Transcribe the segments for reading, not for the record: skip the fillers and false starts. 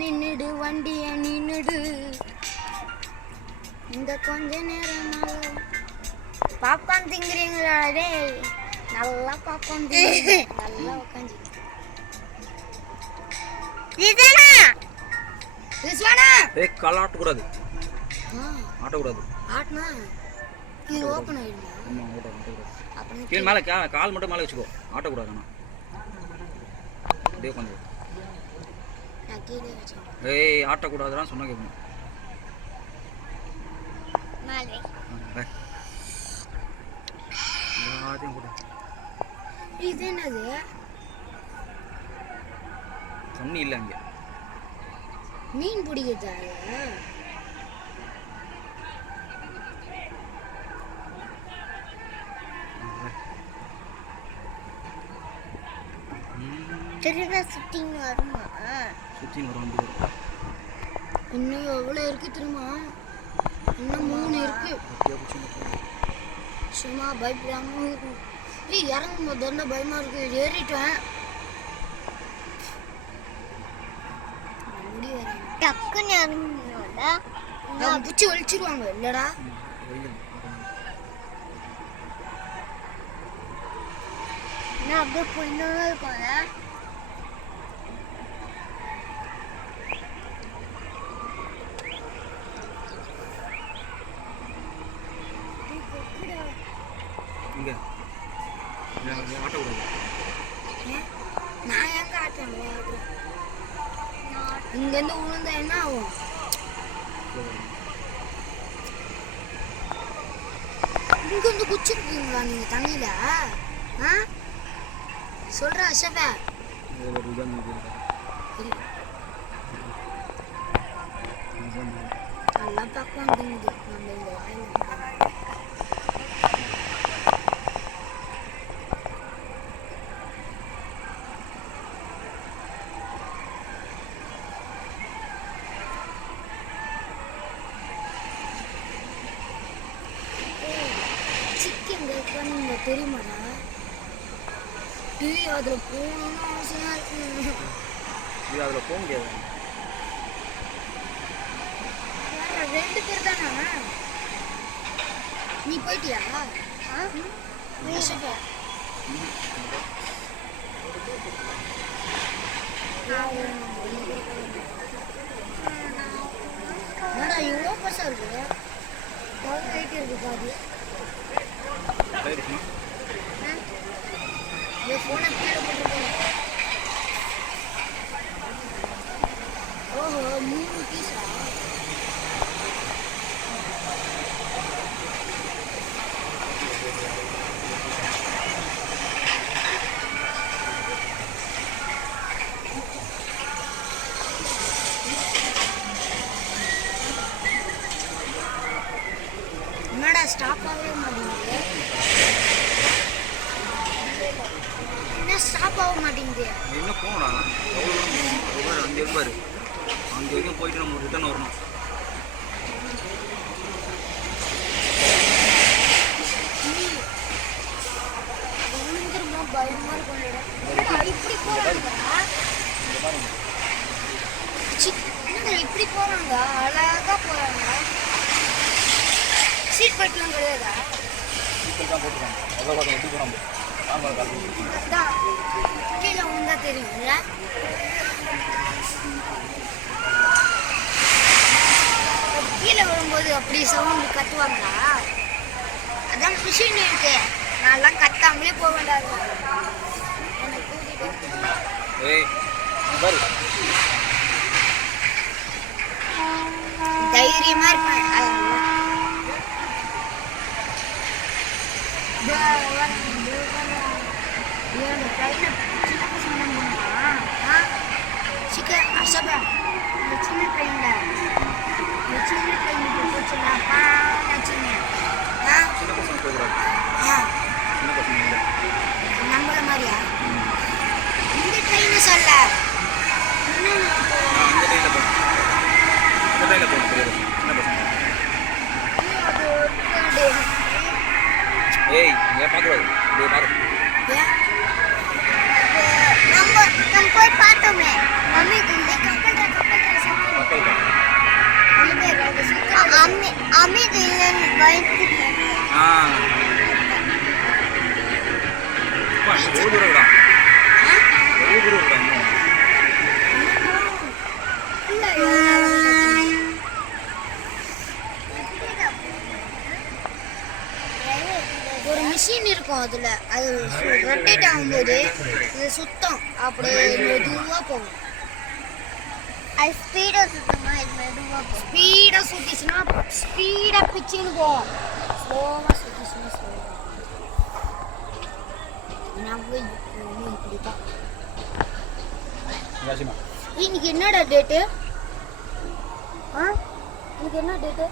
நின்னுடு வண்டிய நின்னுடு இந்த கொஞ்ச நேரமாக பாப்கார்ன் திங்குறீங்களா? டேய் நல்லா பாப்கார்ன் திங்குறீங்க. நல்லா உட்காந்து கால் ஆட்டக்கூடாது. ஆட்டக்கூடாது. ஆட்டினா இது ஓப்பன் ஆயிடுமா? கீழே மேலே கால் மட்டும் மேலே வச்சுக்கோ. ஆட்டக்கூடாது. ஆனால் அப்படியே உட்காந்து. ஏய் ஆட்டக்கூடாதுதான் சொன்னா கேட்கணும். இது என்னது? தண்ணி இல்லை அங்கே. மீன் பிடிக்குதா? சுத்திங் வருமா? சுத்திங் வரும். இன்னும் எவ்வளோ இருக்கு தெரியுமா? இன்னும் 3 இருக்கு. சும்மா பயப்படாம இருக்கும். இறங்கும் போது என்ன பயமா இருக்கு. ஏறிட்டேன். டக்குன்னு இறங்கினோட நான் பிடிச்சி ஒழிச்சிருவாங்க இல்லடா? நான் அப்படியே போயின்னு இருக்கோம்ல. இங்கே ஆட்டக்கூடாது. நான் எங்க ஆட்டேன்? இங்கேருந்து விழுந்தா என்ன ஆகும்? இங்க வந்து குச்சிருக்கீங்களா நீங்க தண்ணியில? சொல்ற அசபா நல்லா பார்க்க வந்துங்குது. நம்ம இந்த வாயில சிக்கன் தெரியுமாடா? அதில் போகணும்னு அவசியமா இருக்கு. அதில் போக முடியாது. 2 பேர் தானே? நீ போயிட்டியா? இவ்வளோ பசா இருக்கு. போயிட்டு இருக்கு பாதி. போன கீழே போட்டு. ஓஹோ 3 பீஸா? என்னடா ஸ்டாப் ஆகவே மாட்டேங்குது? என்ன ஸ்டாப் ஆக மாட்டேங்குது? என்ன போனா அங்கே இருப்பாரு. அங்கே வரைக்கும் போயிட்டு நம்ம ரிட்டர்ன் வரணும். பயமா இருக்கும். இப்படி போறாங்க. இப்படி போறாங்க. அழகா போறாங்க. சீட் பெல்ட்லாம் கிடையாதா? கீழே வந்தா தெரியும்ல. கீழே வரும்போது அப்படி சவுண்ட் கத்துவாங்களா? அதான் மிஷின் இருக்கு. நான்லாம் கத்தாமலே போக வேண்டாது. தைரியமா இருப்பேன். சின்ன ட்ரெயின்ல நம்மள மாதிரியா? இந்த ட்ரெயின் சொல்ல ஏய், இங்கே பார்க்க போகக்கூடாது இதே பாரு ஏன்? நம்ம போய் பார்த்தோமே மம்மி இந்த கப்பல் சத்தம் மக்கள் அம்மி இல்லைன்னு பயந்துட்டேன். ஆ எவ்வளோ தூரம் விடா எவ்வளோ தூரம் விடா ஒரு மிஷின் இருக்கும் அதுல அது ரொட்டேட் ஆகும்போது இது சுத்தம் அப்படியே மெதுவா போகும். அது ஸ்பீடா சுத்தமா இது மெதுவா போகும். ஸ்பீடா சுத்திச்சுன்னா ஸ்பீடா பிச்சுன்னு போகும். ஸ்லோவா சுத்திச்சுன்னா ஸ்லோவா. நான் போய் இப்படிதான். இன்னைக்கு என்னடா டேட்டு? இன்னைக்கு என்ன டேட்டு?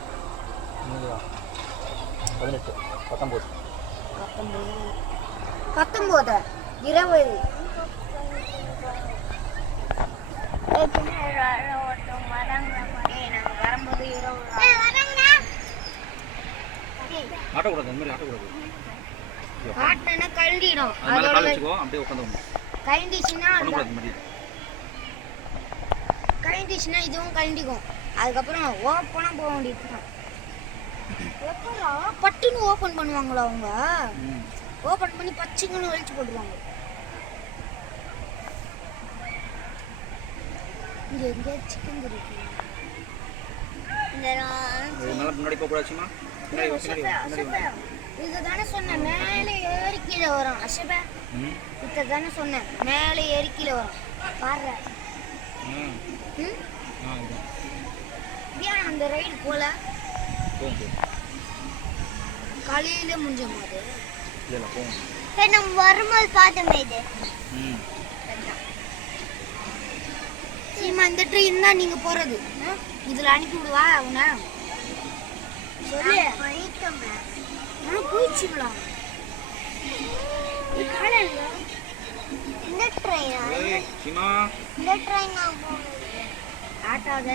18 19 19 20 ஆட்டக்கூடாது அந்த மாதிரி ஆட்டக்கூடாது ஆட்டனா கழண்டிடும். அதனால கால் வச்சுக்கோ அப்படியே உட்காந்து கழண்டிச்சுன்னா இதுவும் கழண்டிக்கும். அதுக்கப்புறம் ஓப்பனாக போக வேண்டியதுதான். பட்டுன்னு ஓப்பன் பண்ணுவாங்களா அவங்க? ஓப்பன் பண்ணி பச்சைங்கன்னு வலிச்சு போட்டுருவாங்க. இங்கே எங்கேயாவது சிக்கன் இருக்கு. முன்னாடி போகக்கூடாச்சுமா இதுதானே சொன்னேன் மேலே ஏறி கீழே வரும். அஷபா இதை தானே சொன்னேன் மேலே ஏறி கீழே வரும். பாரு ஏன் அந்த ரைடு போல காலையில முடிஞ்ச மாதிரி நம்ம வரும்போது பார்த்தோமே இது. சரிம்மா இந்த ட்ரெயின் தான் நீங்க போறது. இதுல அனுப்பி விடுவா அவனை சொல்லு. போயிடுச்சுங்களா இந்த ட்ரெயின் ஆட்டாத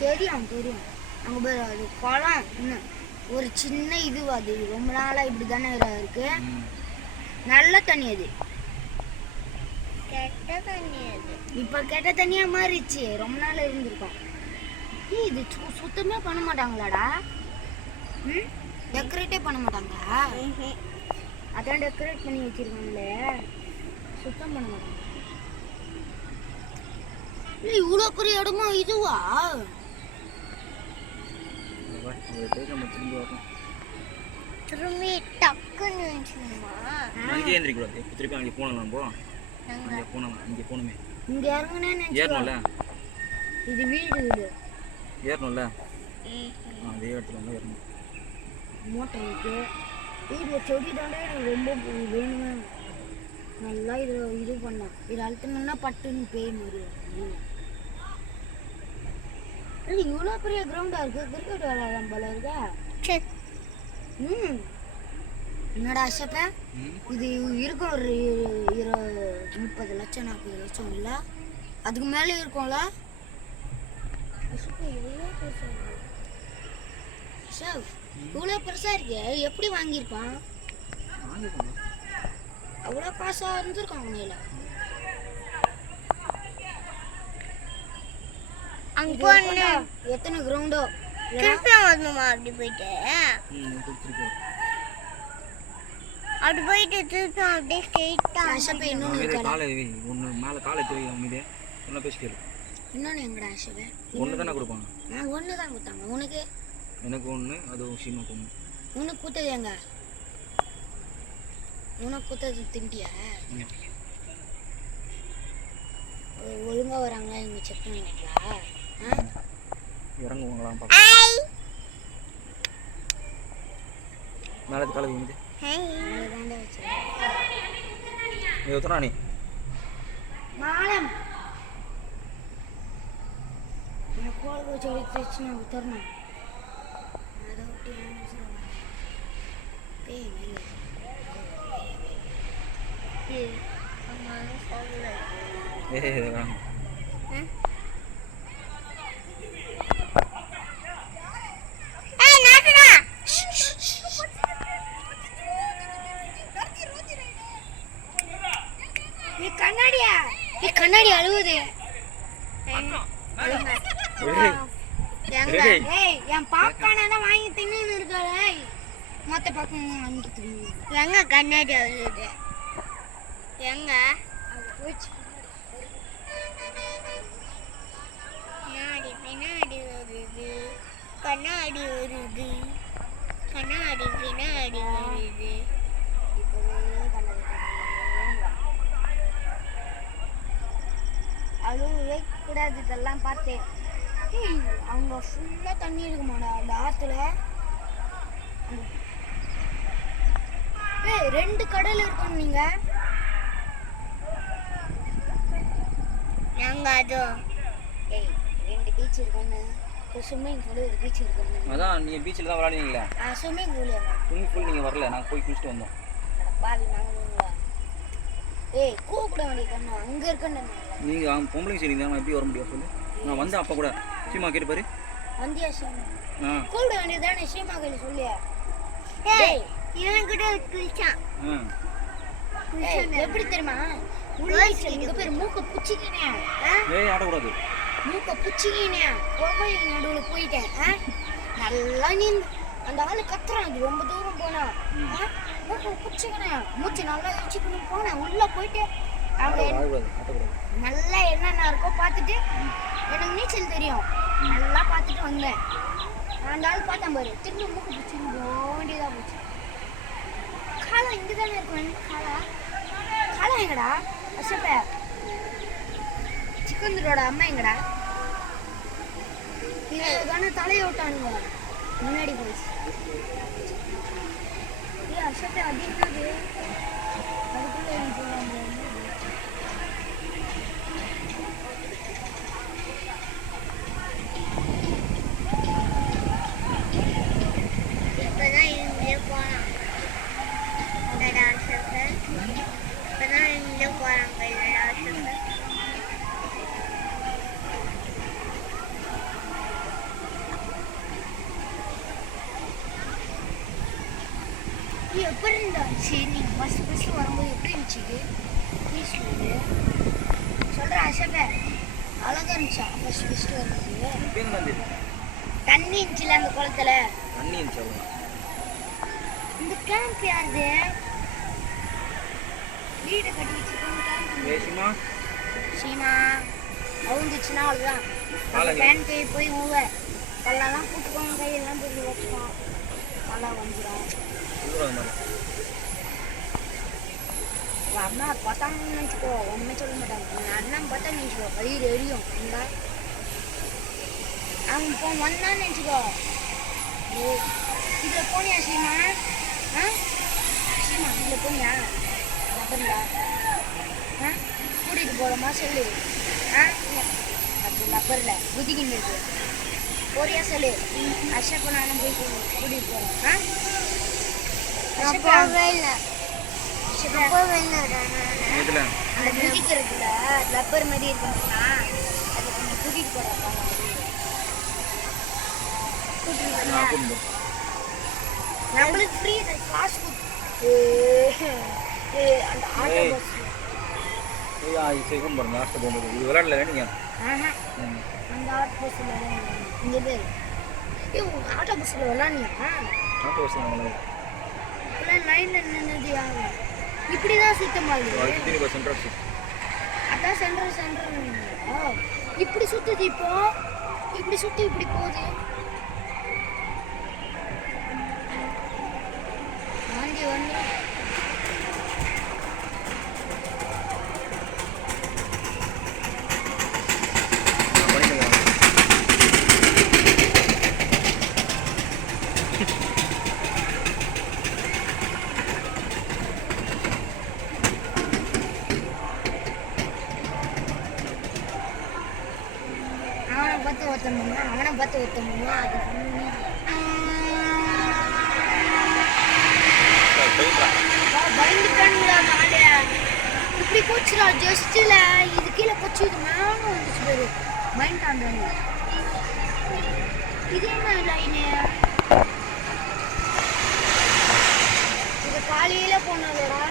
தெரியும் தெரியும். அங்கே பேர் அது குளம் இன்னும் ஒரு சின்ன இது. அது ரொம்ப நாளாக இப்படி தானே இருக்கு. நல்ல தண்ணி அது. கெட்ட தண்ணி அது. இப்போ கெட்ட தண்ணியாக மாறிடுச்சு. ரொம்ப நாள் இருந்திருக்கோம். இது சுத்தமே பண்ண மாட்டாங்களாடா? டெக்கரேட்டே பண்ண மாட்டாங்களா? அதான் டெக்கரேட் பண்ணி வச்சிருக்காங்களே, சுத்தம் பண்ண மாட்டாங்க. இவ்வளோ பெரிய இடமா இதுவா? திரும்பி டக்குன்னு அங்கே ஏந்திரிக்கூடாது. திருப்பி அங்கே போனோம். நம்ம அங்கே போனோம். இங்கே போகணுமே. இங்கே இறங்குனேன்னு ஏறணும்ல. இது வீடு ஏறணும்ல. அதே இடத்துல வந்து ஏறணும். மோட்டர் இருக்கு. வீடு செடி தாண்டே எனக்கு ரொம்ப வேணுமே. நல்லா இது பண்ணேன். இது அழுத்தணும்னா பட்டுன்னு பேய் மாதிரி. இவ்வளோ பெரிய கிரவுண்டாக இருக்குது. கிரிக்கெட் விளையாடாம போல இருக்கா? என்னடா அஷப்ப இது இருக்கும். ஒரு 30 லட்சம் 40 லட்சம் இல்லை, அதுக்கு மேலே இருக்கும்ல. இவ்வளோ பெருசா இருக்கு. எப்படி வாங்கியிருப்பான்? அவ்வளோ காசா இருந்திருக்கான் அவனையில. எத்தனை கிரவுண்டோ வரணுமா? அப்படி போயிட்டு திருப்பி அப்படியே ஸ்ட்ரெயிட்டா இன்னொன்னு எங்கடா ஆஷவே? ஒன்று தானே கொடுப்பாங்க. ஒன்று தான் கொடுத்தாங்க. உனக்கு? எனக்கு ஒன்று, அது விஷயமாக்கு ஒன்று. உனக்கு கொடுத்தது எங்க? உனக்கு கொடுத்தது திண்டியா? ஒழுங்கா வராங்களா நீங்கள் செக் பண்ணுவீங்களா? இறங்குவாங்களா? மேலே காலை வந்து எத்தனை மாலம் கோல் செடி తెచ్చిన உத்தரணும். அம்மா சொல்லல. ஏய் வாங்க. ஏய் நாட்டுடா. நீ கண்ணாடியா? நீ கண்ணாடி அழுவுது. ஏய் என் பாப்கார்ன் தான் வாங்கி தின்னு இருக்காளே. மொத்த பாப்கார்ன் வாங்கி தின்னு. எங்க கண்ணாடி அழுவுது? எங்க? அது போச்சு. பின்னாடி வருது. கண்ணாடி வருது. கண்ணாடி பின்னாடி வருது. இப்பவே கண்ணாடி அழுவே கூடாது. இதெல்லாம் பார்த்தேன். அவங்க ஃபுல்லாக தண்ணி இருக்குமாடா அந்த ஆற்றுல. ஏய் 2 கடல் இருக்கும். நீங்க நாங்க அதோ ஏய் 2 பீச் இருக்குன்னு ஸ்விம்மிங் பூல் ஒரு பீச் இருக்குன்னு. அதான் நீ பீச்சில் தான் விளையாடுவீங்களா? ஸ்விம்மிங் பூல் ஸ்விம்மிங் பூல் நீங்கள் வரல, நாங்கள் போய் குளிச்சுட்டு வந்தோம். பாவி நாங்களா? ஏய் கூப்பிட வேண்டியது அங்கே இருக்குன்னு. நீங்கள் பொம்பளைங்க சரி நான் எப்படி வர முடியும் சொல்லு? நான் வந்தேன் அப்போ கூட சீமா கேட்டு பாரு. வந்தியா சீமா? கூப்பிட வேண்டியதானே சீமா கையில சொல்லியா? ஏய் இவன் கூட குளிச்சான். எப்படி தெரியுமா? இங்க பேர் மூக்க புச்சிக்கினே. ஏய் ஆடக்கூடாது. மூக்க புச்சிக்கினே கோயில் நடுவுல போயிட்டேன். நல்லா நீ அந்த ஆளு கத்துறான். அது ரொம்ப தூரம் போனா மூக்க புச்சிக்கினே மூச்சு நல்லா வச்சுக்கணும் போனேன். உள்ள போயிட்டு அவங்க நல்லா என்னென்ன இருக்கோ பார்த்துட்டு எனக்கு நீச்சல் தெரியும் நல்லா பார்த்துட்டு வந்தேன். அந்த ஆள் பார்த்தேன் பாரு திரும்ப மூக்கு பிடிச்சி வேண்டியதாக போச்சு. காலம் இங்கே தானே இருக்கும். காலம் எங்கடா? அசப்ப சிக்கந்தரோட அம்மா எங்கடா? இதுக்கான தலையை விட்டானுங்க முன்னாடி போயிடுச்சு. ஏ அசப்ப அது என்னது? அதுக்குள்ள எனக்கு எப்படி இருந்துச்சு? நீ ஃபஸ்ட்டு வரும்போது எப்படி இருந்துச்சு? சொல்கிறேன் அசப்ப அழகாக இருந்துச்சா? ஃபஸ்ட்டு வரும்போது தண்ணி இருந்துச்சுல அந்த குளத்துல. தண்ணி இருந்துச்சு. இந்த கேம்ப் யாருது? வீடு கட்டி வச்சுக்கோங்க. சீமா அவுந்துச்சுன்னா அவ்வளோதான். பேன் கை போய் ஊவ கல்லெல்லாம் கூட்டுக்கோங்க. கையெல்லாம் போய் வச்சுக்கோம். நல்லா வந்துடும். அம்மா பார்த்தாங்கன்னு நினச்சிக்கோ ஒன்றுமே சொல்ல மாட்டாங்க. அண்ணன் பார்த்தா நினச்சிக்கோ வயிறு எரியும். இந்தா அவன் இப்போ வந்தான்னு நினச்சிக்கோ. இதில் போனியா சீமா? சீமா இதில் போனியா? அப்படிங்களா? கூட்டிகிட்டு போகிறோமா சொல்லு. அப்படி அப்பரில் குதிக்கின்னு இருக்கு. போறியா சொல்லு. அஷப்ப நானும் போய் கூட்டிகிட்டு போகிறேன். போவே இல்லை. அந்த குதிக்கிறதுல ரப்பர் மாதிரி இருக்குன்னா அது கொஞ்சம் கூட்டிகிட்டு போகிறாங்க. நம்மளுக்கு ஃப்ரீ காசு அந்த ஆட்டோ பஸ் விளையாடல நீங்க. அந்த ஆட்டோ பஸ்ஸில் இங்கே பேர் ஆட்டோ பஸ்ஸில் விளாட்னியா? ஆட்டோ பஸ் இப்போலாம் லைனில் நின்னது யாரும் இப்படி தான் சுத்தமாக அதான் சென்டர் இப்படி சுற்றுது. இப்போ இப்படி சுற்றி இப்படி போகுது. வாங்கி வந்து அவனை பார்த்து ஒருத்தமுன்னா அது பயந்துட்டானுங்களா மாலையா? போச்சுடா ஜஸ்ட்ல இது கீழே போச்சு இது மேலே வந்துச்சு பேரு மைண்ட் ஆண்டாங்க இது என்ன லைனு இது காலையில போனதோடா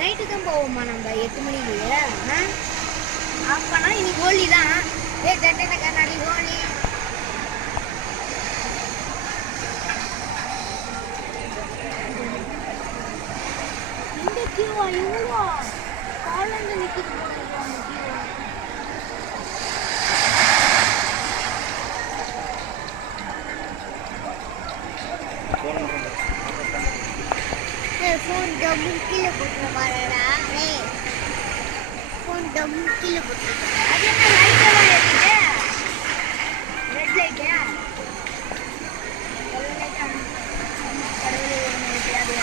நைட்டு தான் போவோமா நம்ம 8 மணிக்கு அப்பனா இன்னைக்கு ஹோலி தான் தண்டனை கண்ணாடி ஹோலி இந்த கியூவா இவ்வளோ காலேந்து நிற்கிது போடுறாங்க கியூவா ஃபோன் டம்மு கீழே போட்டு பாருடா ஃபோன் டம்மு கீழே போட்டு அது என்ன லைட்டெல்லாம் இருக்குது ரெட் லைட்டு கடவுளே எப்படியாவது